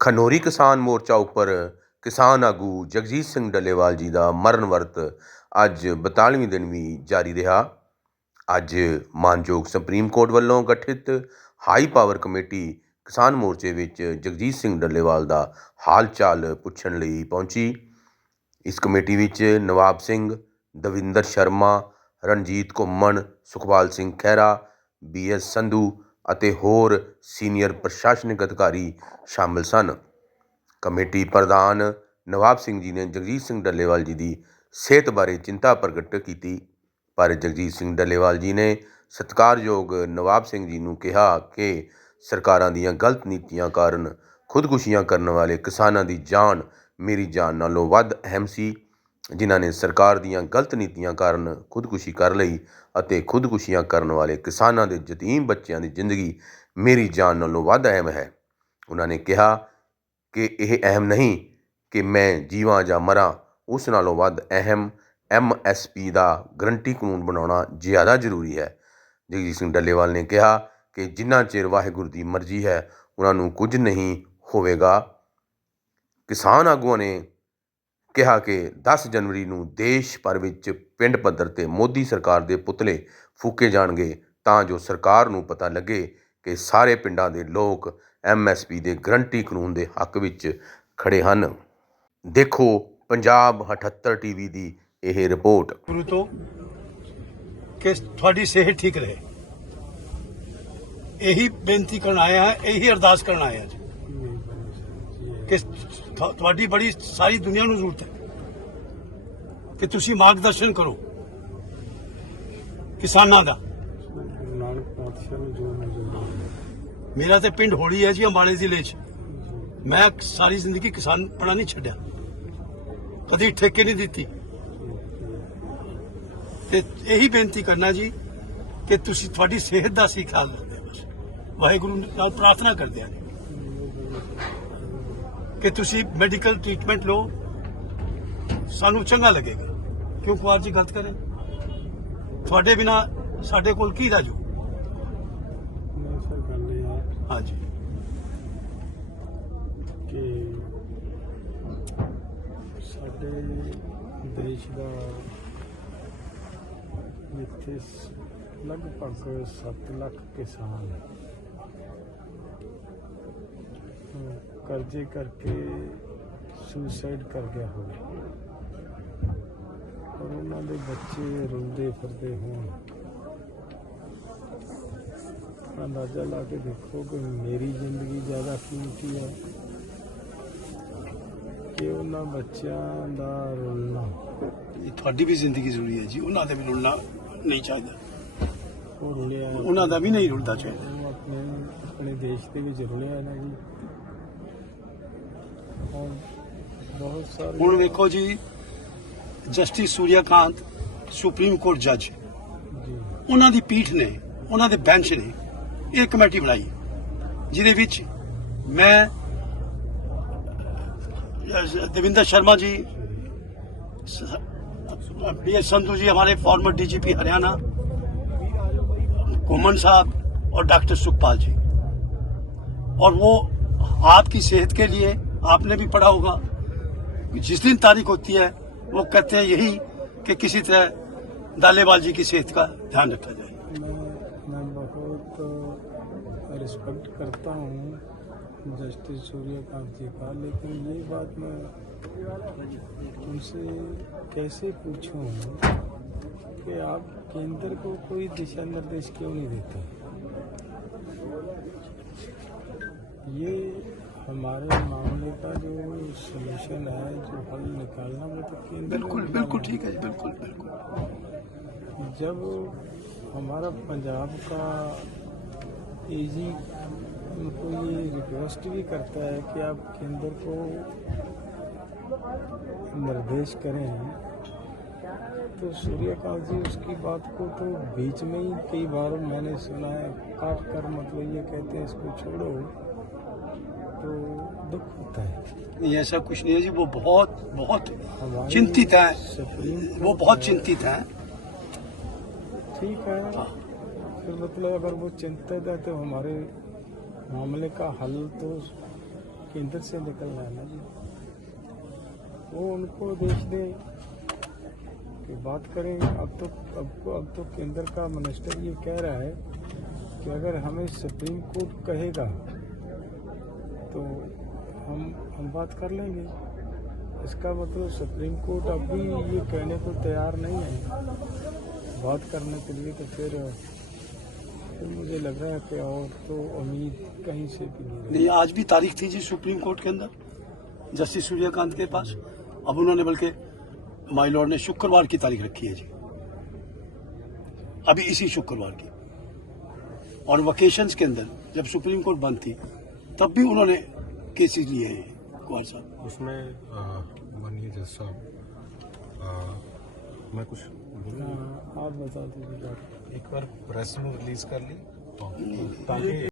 ਖਨੌਰੀ ਕਿਸਾਨ ਮੋਰਚਾ ਉੱਪਰ ਕਿਸਾਨ ਆਗੂ ਜਗਜੀਤ ਸਿੰਘ ਡੱਲੇਵਾਲ ਜੀ ਦਾ ਮਰਨ ਵਰਤ ਅੱਜ 42ਵੇਂ ਦਿਨ ਵੀ ਜਾਰੀ ਰਿਹਾ। ਅੱਜ ਮਾਨਯੋਗ ਸੁਪਰੀਮ ਕੋਰਟ ਵੱਲੋਂ ਗਠਿਤ ਹਾਈ ਪਾਵਰ ਕਮੇਟੀ ਕਿਸਾਨ ਮੋਰਚੇ ਵਿੱਚ ਜਗਜੀਤ ਸਿੰਘ ਡੱਲੇਵਾਲ ਦਾ ਹਾਲ ਚਾਲ ਪੁੱਛਣ ਲਈ ਪਹੁੰਚੀ। ਇਸ ਕਮੇਟੀ ਵਿੱਚ ਨਵਾਬ ਸਿੰਘ, ਦਵਿੰਦਰ ਸ਼ਰਮਾ, ਰਣਜੀਤ ਘੁੰਮਣ, ਸੁਖਪਾਲ ਸਿੰਘ ਖਹਿਰਾ, ਬੀ ਐਸ ਸੰਧੂ ਅਤੇ ਹੋਰ ਸੀਨੀਅਰ ਪ੍ਰਸ਼ਾਸਨਿਕ ਅਧਿਕਾਰੀ ਸ਼ਾਮਲ ਸਨ। ਕਮੇਟੀ ਪ੍ਰਧਾਨ ਨਵਾਬ ਸਿੰਘ ਜੀ ਨੇ ਜਗਜੀਤ ਸਿੰਘ ਡੱਲੇਵਾਲ ਜੀ ਦੀ ਸਿਹਤ ਬਾਰੇ ਚਿੰਤਾ ਪ੍ਰਗਟ ਕੀਤੀ। ਪਰ ਜਗਜੀਤ ਸਿੰਘ ਡੱਲੇਵਾਲ ਜੀ ਨੇ ਸਤਿਕਾਰਯੋਗ ਨਵਾਬ ਸਿੰਘ ਜੀ ਨੂੰ ਕਿਹਾ ਕਿ ਸਰਕਾਰਾਂ ਦੀਆਂ ਗਲਤ ਨੀਤੀਆਂ ਕਾਰਨ ਖੁਦਕੁਸ਼ੀਆਂ ਕਰਨ ਵਾਲੇ ਕਿਸਾਨਾਂ ਦੀ ਜਾਨ ਮੇਰੀ ਜਾਨ ਨਾਲੋਂ ਵੱਧ ਅਹਿਮ ਸੀ। ਜਿਨ੍ਹਾਂ ਨੇ ਸਰਕਾਰ ਦੀਆਂ ਗਲਤ ਨੀਤੀਆਂ ਕਾਰਨ ਖੁਦਕੁਸ਼ੀ ਕਰ ਲਈ ਅਤੇ ਖੁਦਕੁਸ਼ੀਆਂ ਕਰਨ ਵਾਲੇ ਕਿਸਾਨਾਂ ਦੇ ਯਤੀਮ ਬੱਚਿਆਂ ਦੀ ਜ਼ਿੰਦਗੀ ਮੇਰੀ ਜਾਨ ਨਾਲੋਂ ਵੱਧ ਅਹਿਮ ਹੈ। ਉਹਨਾਂ ਨੇ ਕਿਹਾ ਕਿ ਇਹ ਅਹਿਮ ਨਹੀਂ ਕਿ ਮੈਂ ਜੀਵਾਂ ਜਾਂ ਮਰਾਂ, ਉਸ ਨਾਲੋਂ ਵੱਧ ਅਹਿਮ ਐਮਐਸਪੀ ਦਾ ਗਰੰਟੀ ਕਾਨੂੰਨ ਬਣਾਉਣਾ ਜ਼ਿਆਦਾ ਜ਼ਰੂਰੀ ਹੈ। ਜਗਜੀਤ ਸਿੰਘ ਡੱਲੇਵਾਲ ਨੇ ਕਿਹਾ ਕਿ ਜਿੰਨਾ ਚਿਰ ਵਾਹਿਗੁਰੂ ਦੀ ਮਰਜ਼ੀ ਹੈ, ਉਹਨਾਂ ਨੂੰ ਕੁਝ ਨਹੀਂ ਹੋਵੇਗਾ। ਕਿਸਾਨ ਆਗੂਆਂ ਨੇ ਕਿਹਾ ਕਿ 10 ਜਨਵਰੀ ਨੂੰ ਦੇਸ਼ ਭਰ ਵਿੱਚ ਪਿੰਡ ਪੱਧਰ ਤੇ ਮੋਦੀ ਸਰਕਾਰ ਦੇ ਪੁਤਲੇ ਫੂਕੇ ਜਾਣਗੇ ਤਾਂ ਜੋ ਸਰਕਾਰ ਨੂੰ ਪਤਾ ਲੱਗੇ ਕਿ ਸਾਰੇ ਪਿੰਡਾਂ ਦੇ ਲੋਕ ਐਮਐਸਪੀ ਦੇ ਗਰੰਟੀ ਕਾਨੂੰਨ ਦੇ ਹੱਕ ਵਿੱਚ ਖੜੇ ਹਨ। ਦੇਖੋ ਪੰਜਾਬ 78 ਟੀਵੀ ਦੀ ਇਹ ਰਿਪੋਰਟ। ਗੁਰੂ ਤੋਂ ਕਿ ਤੁਹਾਡੀ ਸਿਹਤ ਠੀਕ ਰਹੇ। ਇਹੀ ਬੇਨਤੀ ਕਰਨ ਆਇਆ ਹਾਂ ਇਹੀ ਅਰਦਾਸ ਕਰਨ ਆਇਆ ਜੀ ਕਿ ਤੁਹਾਡੀ ਬੜੀ ਸਾਰੀ ਦੁਨੀਆ ਨੂੰ ਜ਼ਰੂਰਤ ਹੈ ਕਿ ਤੁਸੀਂ ਮਾਰਗਦਰਸ਼ਨ ਕਰੋ। ਕਿਸਾਨਾਂ ਦਾ। ਮੇਰਾ ਤੇ ਪਿੰਡ ਹੋਲੀ ਹੈ ਜੀ, ਅੰਬਾਲੇ ਜ਼ਿਲ੍ਹੇ 'ਚ। ਮੈਂ ਸਾਰੀ ਜ਼ਿੰਦਗੀ ਕਿਸਾਨ ਪੜਾ ਨਹੀਂ ਛੱਡਿਆ। ਕਦੀ ਠੇਕੇ ਨਹੀਂ ਦਿੱਤੀ। ਤੇ ਇਹੀ ਬੇਨਤੀ ਕਰਨਾ ਜੀ ਕਿ ਤੁਸੀਂ ਤੁਹਾਡੀ ਸਿਹਤ ਦਾ ਸੀ ਖਿਆਲ ਰੱਖਦੇ ਬਸ ਵਾਹਿਗੁਰੂ ਨਾਲ ਪ੍ਰਾਰਥਨਾ ਕਰਦੇ ਹਾਂ। ਕਿ ਤੁਸੀਂ ਮੈਡੀਕਲ ਟ੍ਰੀਟਮੈਂਟ ਲਓ, ਸਾਨੂੰ ਚੰਗਾ ਲੱਗੇਗਾ। ਕਿਉਂ ਕੁਮਾਰ ਜੀ ਗਲਤ ਕਰੇ? ਤੁਹਾਡੇ ਬਿਨਾ ਸਾਡੇ ਕੋਲ ਕੀ ਰਾਜੂ ਹਾਂਜੀ। ਕਿ ਸਾਡੇ ਦੇਸ਼ ਦਾ ਇੱਥੇ ਲਗਭਗ 7 ਲੱਖ ਕਿਸਾਨ ਅਹ ਕਰਜ਼ੇ ਕਰਕੇ ਸੁਸਾਈਡ ਕਰ ਗਿਆ ਹੋਵੇ। ਔਰ ਉਹਨਾਂ ਦੇ ਬੱਚੇ ਰੋਂਦੇ ਫਿਰਦੇ ਹੋਣ। ਅੰਦਾਜ਼ਾ ਲਾ ਕੇ ਦੇਖੋ ਕਿ ਮੇਰੀ ਜ਼ਿੰਦਗੀ ਜ਼ਿਆਦਾ ਕੀਮਤੀ ਹੈ ਕਿ ਉਹਨਾਂ ਬੱਚਿਆਂ ਦਾ ਰੋਣਾ ਇਹ ਤੁਹਾਡੀ ਵੀ ਜ਼ਿੰਦਗੀ ਜ਼ਰੂਰੀ ਹੈ ਜੀ ਉਹਨਾਂ ਦਾ ਵੀ ਰੁਲਣਾ ਨਹੀਂ ਚਾਹੀਦਾ। ਉਹ ਰੁਲਿਆ ਹੈ। ਉਹਨਾਂ ਦਾ ਵੀ ਨਹੀਂ ਰੁਲਦਾ ਚਾਹੀਦਾ। ਆਪਣੇ ਆਪਣੇ ਦੇਸ਼ ਦੇ ਵਿੱਚ ਰੁਲਿਆ ਨਾ ਜੀ। ਔਰ ਬਹੁਤ ਸਾਰੇ ਹੁਣ ਵੇਖੋ ਜੀ ਜਸਟਿਸ ਸੂਰਿਆਕਾਂਤ ਸੁਪਰੀਮ ਕੋਰਟ ਜੱਜ ਜੀ ਉਹਨਾਂ ਦੀ ਪੀਠ ਨੇ ਉਹਨਾਂ ਦੇ ਬੈਂਚ ਨੇ ਇਹ ਕਮੇਟੀ ਬਣਾਈ ਜਿਹਦੇ ਵਿੱਚ ਮੈਂ ਅ, ਦੇਵਿੰਦਰ शर्मा जी बी एस संधू जी हमारे फॉर्मर डीजीपी हरियाणा घुमन साहब और डॉक्टर सुखपाल जी और वो आपकी सेहत के लिए आपने भी पढ़ा होगा जिस दिन तारीख होती है, वो कहते हैं यही कि किसी तरह दालेवाल जी की सेहत का ध्यान रखा जाए। मैं मैं बहुत रिस्पेक्ट करता हूँ जस्टिस सूर्यकांत जी का, लेकिन ये बात मैं उनसे कैसे पूछूँ कि आप केंद्र को कोई दिशा निर्देश क्यों नहीं देते? ये हमारे मामले का जो सोल्यूशन है जो हल निकालना वो तो केंद्र बिल्कुल बिल्कुल ठीक है बिल्कुल बिल्कुल। जब हमारा पंजाब का एजी उनको ये रिक्वेस्ट भी करता है कि आप केंद्र को निर्देश करें तो सूर्यकांत जी उसकी बात को तो बीच में ही कई बार मैंने सुना है काट कर मतलब ये कहते हैं इसको छोड़ो। तो दुख होता है। नहीं ऐसा कुछ नहीं है जी वो बहुत बहुत चिंतित है। वो बहुत चिंतित है। ठीक है। फिर मतलब अगर वो चिंतित है तो हमारे मामले का हल तो केंद्र से निकल रहा है ना जी। वो उनको देख दें कि बात करें। अब तो अब तो अब तो केंद्र का मिनिस्टर ये कह रहा है कि अगर हमें सुप्रीम कोर्ट कहेगा तो हम हम बात कर लेंगे। इसका मतलब सुप्रीम कोर्ट अब भी ये कहने को तैयार नहीं है। बात करने के लिए तो फिर फिर मुझे लग रहा है कि और तो उम्मीद कहीं से भी नहीं नहीं, आज भी तारीख थी जी सुप्रीम कोर्ट के अंदर, जस्टिस सूर्यकांत के पास। अब उन्होंने बल्कि माई लॉर्ड ने शुक्रवार की तारीख रखी है जी। अभी इसी शुक्रवार की। और वकेशंस के अंदर जब सुप्रीम कोर्ट बंद थी तब भी उन्होंने केसेस लिए हैं कुमार साहब। उसमें माननीय जज साहब मैं कुछ हाँ, आप बता दीजिए। एक बार प्रेस में रिलीज़ कर ली तो हम्म। ताकि